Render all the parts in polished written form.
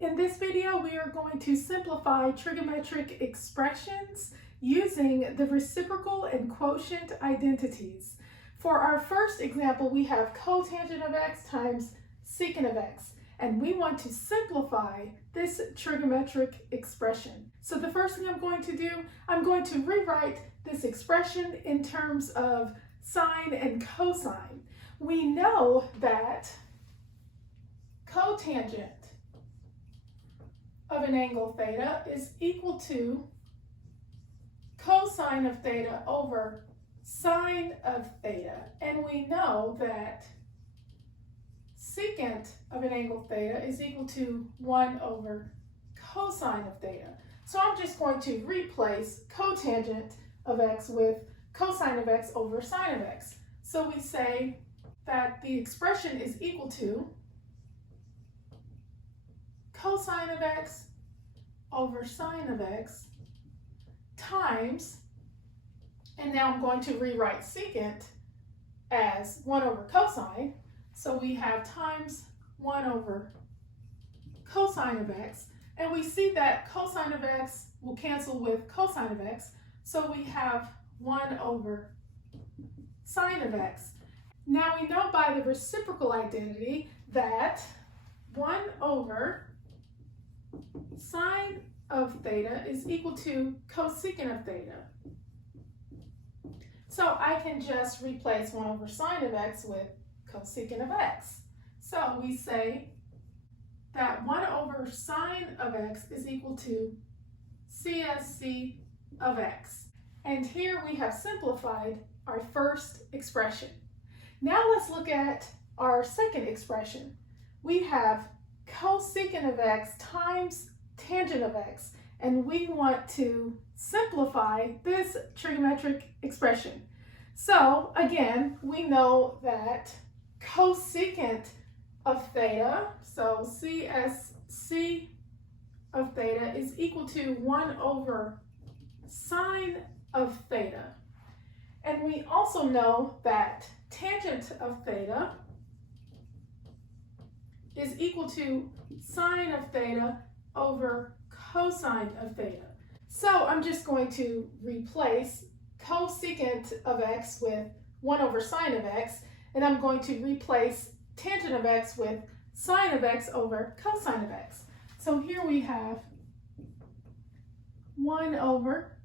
In this video, we are going to simplify trigonometric expressions using the reciprocal and quotient identities. For our first example, we have cotangent of x times secant of x, and we want to simplify this trigonometric expression. So the first thing I'm going to do, I'm going to rewrite this expression in terms of sine and cosine. We know that cotangent of an angle theta is equal to cosine of theta over sine of theta. And we know that secant of an angle theta is equal to 1 over cosine of theta. So I'm just going to replace cotangent of x with cosine of x over sine of x. So we say that the expression is equal to cosine of x over sine of x times, and now I'm going to rewrite secant as 1 over cosine. So we have times 1 over cosine of x, and we see that cosine of x will cancel with cosine of x, so we have 1 over sine of x. Now we know by the reciprocal identity that 1 over sine of theta is equal to cosecant of theta. So I can just replace 1 over sine of x with cosecant of x. So we say that 1 over sine of x is equal to csc of x. And here we have simplified our first expression. Now let's look at our second expression. We have cosecant of x times tangent of x, and we want to simplify this trigonometric expression. So again, we know that cosecant of theta, so csc of theta, is equal to 1 over sine of theta. And we also know that tangent of theta is equal to sine of theta over cosine of theta. So I'm just going to replace cosecant of x with 1 over sine of x, and I'm going to replace tangent of x with sine of x over cosine of x. So here we have 1 over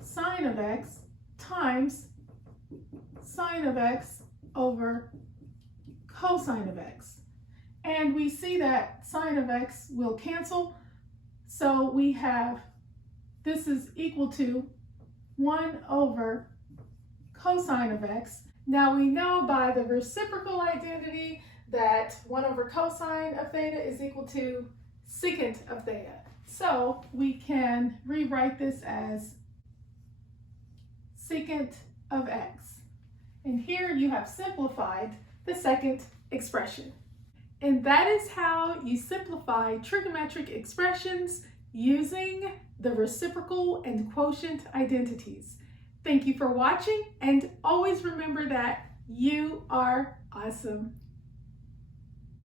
sine of x times sine of x over cosine of x. And we see that sine of x will cancel, so we have this is equal to 1 over cosine of x. Now we know by the reciprocal identity that 1 over cosine of theta is equal to secant of theta. So we can rewrite this as secant of x. And here you have simplified the second expression. And that is how you simplify trigonometric expressions using the reciprocal and quotient identities. Thank you for watching, and always remember that you are awesome.